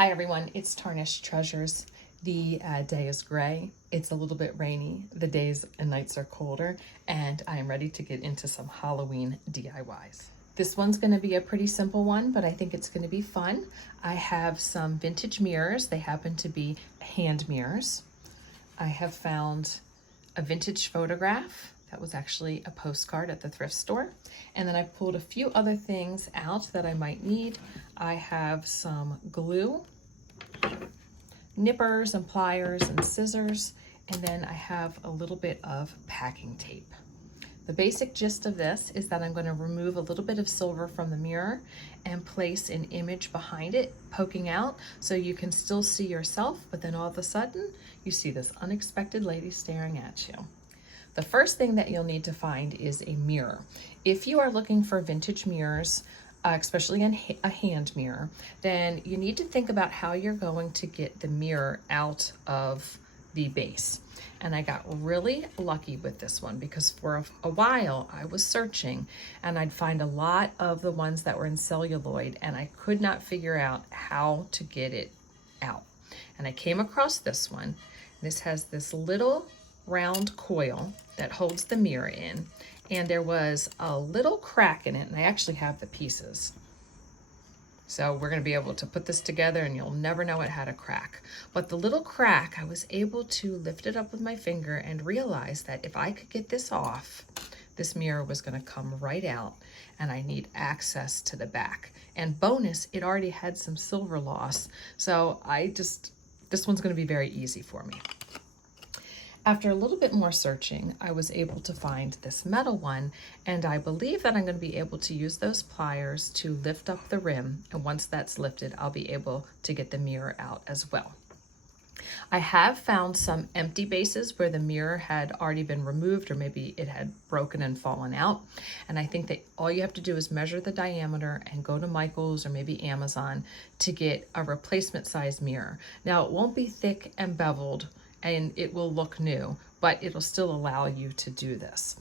Hi everyone, it's Tarnished Treasures. The day is gray, it's a little bit rainy, the days and nights are colder, and I am ready to get into some Halloween DIYs. This one's going to be a pretty simple one, but I think it's going to be fun. I have some vintage mirrors. They happen to be hand mirrors. I have found a vintage photograph. That was actually a postcard at the thrift store. And then I pulled a few other things out that I might need. I have some glue, nippers and pliers and scissors, and then I have a little bit of packing tape. The basic gist of this is that I'm going to remove a little bit of silver from the mirror and place an image behind it poking out so you can still see yourself, but then all of a sudden you see this unexpected lady staring at you. The first thing that you'll need to find is a mirror. If you are looking for vintage mirrors, especially a hand mirror, then you need to think about how you're going to get the mirror out of the base. And I got really lucky with this one because for a while I was searching and I'd find a lot of the ones that were in celluloid and I could not figure out how to get it out. And I came across this one. This has this little round coil that holds the mirror in, and there was a little crack in it, and I actually have the pieces. So we're going to be able to put this together and you'll never know it had a crack. But the little crack, I was able to lift it up with my finger and realize that if I could get this off, this mirror was going to come right out, and I need access to the back. And bonus, it already had some silver loss. So this one's going to be very easy for me. After a little bit more searching, I was able to find this metal one, and I believe that I'm going to be able to use those pliers to lift up the rim, and once that's lifted, I'll be able to get the mirror out as well. I have found some empty bases where the mirror had already been removed or maybe it had broken and fallen out, and I think that all you have to do is measure the diameter and go to Michael's or maybe Amazon to get a replacement size mirror. Now, it won't be thick and beveled, and it will look new, but it'll still allow you to do this.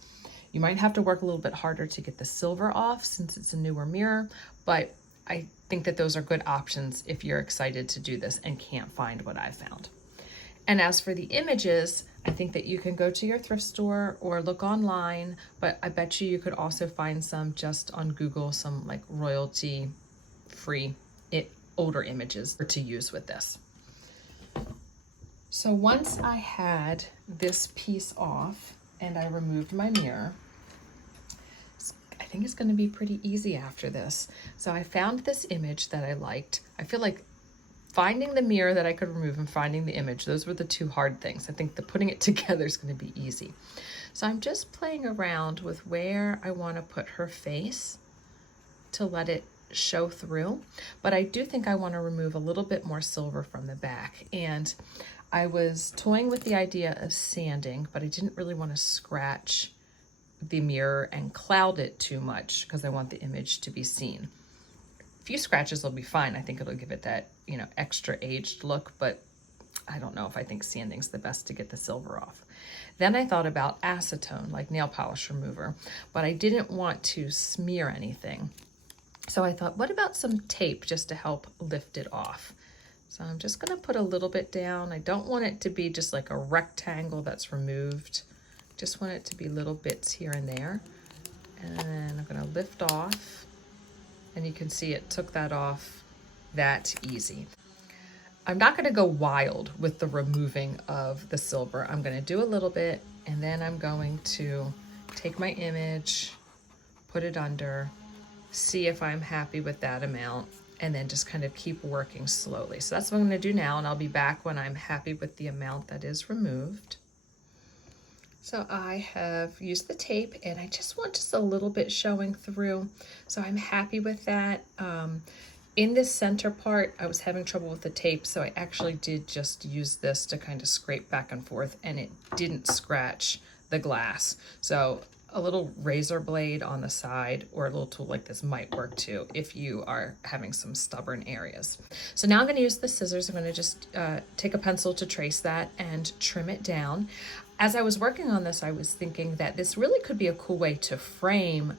You might have to work a little bit harder to get the silver off since it's a newer mirror, but I think that those are good options if you're excited to do this and can't find what I found. And as for the images, I think that you can go to your thrift store or look online, but I bet you could also find some just on Google, some like royalty free older images to use with this. So once I had this piece off and I removed my mirror, I think it's going to be pretty easy after this. So I found this image that I liked. I feel like finding the mirror that I could remove and finding the image, those were the two hard things. I think the putting it together is going to be easy. So I'm just playing around with where I want to put her face to let it show through. But I do think I want to remove a little bit more silver from the back. And I was toying with the idea of sanding, but I didn't really want to scratch the mirror and cloud it too much because I want the image to be seen. A few scratches will be fine. I think it'll give it that, extra aged look, but I don't know if I think sanding's the best to get the silver off. Then I thought about acetone, like nail polish remover, but I didn't want to smear anything. So I thought, what about some tape just to help lift it off? So I'm just going to put a little bit down. I don't want it to be just like a rectangle that's removed. Just want it to be little bits here and there. And I'm going to lift off. And you can see it took that off that easy. I'm not going to go wild with the removing of the silver. I'm going to do a little bit, and then I'm going to take my image, put it under, see if I'm happy with that amount, and then just kind of keep working slowly. So that's what I'm going to do now, and I'll be back when I'm happy with the amount that is removed. So I have used the tape, and I just want just a little bit showing through. So I'm happy with that. In this center part, I was having trouble with the tape, so I actually did just use this to kind of scrape back and forth, and it didn't scratch the glass. So a little razor blade on the side or a little tool like this might work too if you are having some stubborn areas. So now I'm going to use the scissors. I'm going to just take a pencil to trace that and trim it down. As I was working on this, I was thinking that this really could be a cool way to frame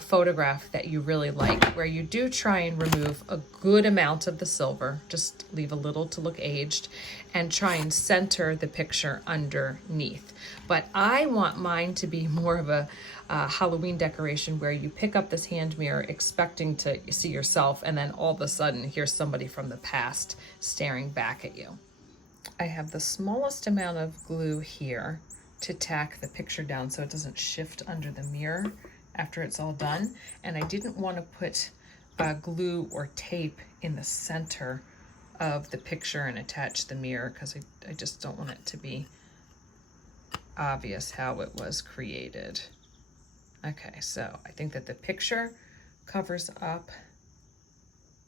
photograph that you really like, where you do try and remove a good amount of the silver, just leave a little to look aged, and try and center the picture underneath. But I want mine to be more of a Halloween decoration where you pick up this hand mirror expecting to see yourself, and then all of a sudden here's somebody from the past staring back at you. I have the smallest amount of glue here to tack the picture down so it doesn't shift under the mirror after it's all done. And I didn't want to put glue or tape in the center of the picture and attach the mirror because I just don't want it to be obvious how it was created. Okay, so I think that the picture covers up,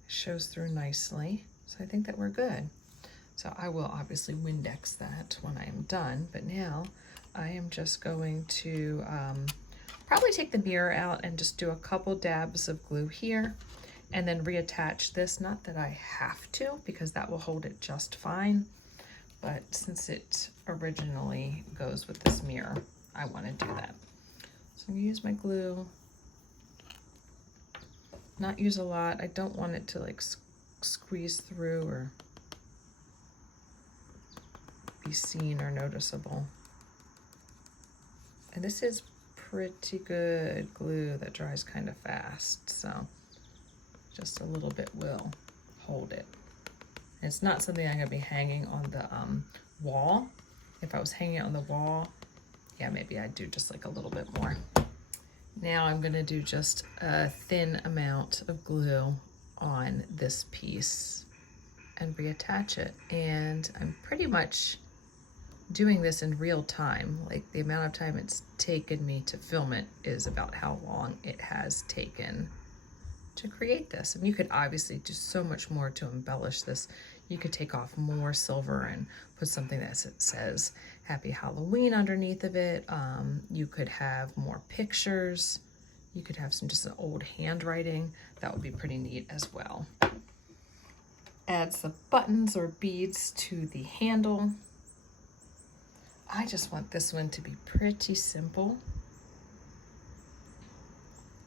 shows through nicely. So I think that we're good. So I will obviously Windex that when I am done, but now I am just going to probably take the mirror out and just do a couple dabs of glue here and then reattach this. Not that I have to, because that will hold it just fine, but since it originally goes with this mirror, I want to do that. So I'm gonna use my glue, not use a lot. I don't want it to like squeeze through or be seen or noticeable. And this is pretty good glue that dries kind of fast, so just a little bit will hold it. It's not something I'm gonna be hanging on the wall. If I was hanging it on the wall, yeah, maybe I'd do just like a little bit more. Now I'm gonna do just a thin amount of glue on this piece and reattach it. And I'm pretty much doing this in real time. Like the amount of time it's taken me to film it is about how long it has taken to create this. And you could obviously do so much more to embellish this. You could take off more silver and put something that says Happy Halloween underneath of it. You could have more pictures. You could have some just an old handwriting. That would be pretty neat as well. Add some buttons or beads to the handle. I just want this one to be pretty simple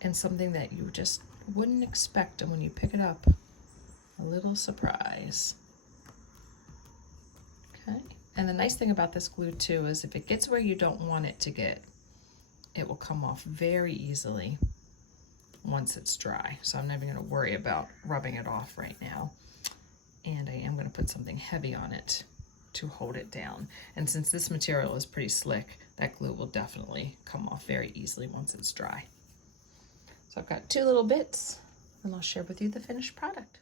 and something that you just wouldn't expect, and when you pick it up, a little surprise. Okay, and the nice thing about this glue too is if it gets where you don't want it to get, it will come off very easily once it's dry. So I'm never going to worry about rubbing it off right now. And I am going to put something heavy on it to hold it down. And since this material is pretty slick, that glue will definitely come off very easily once it's dry. So I've got two little bits, and I'll share with you the finished product.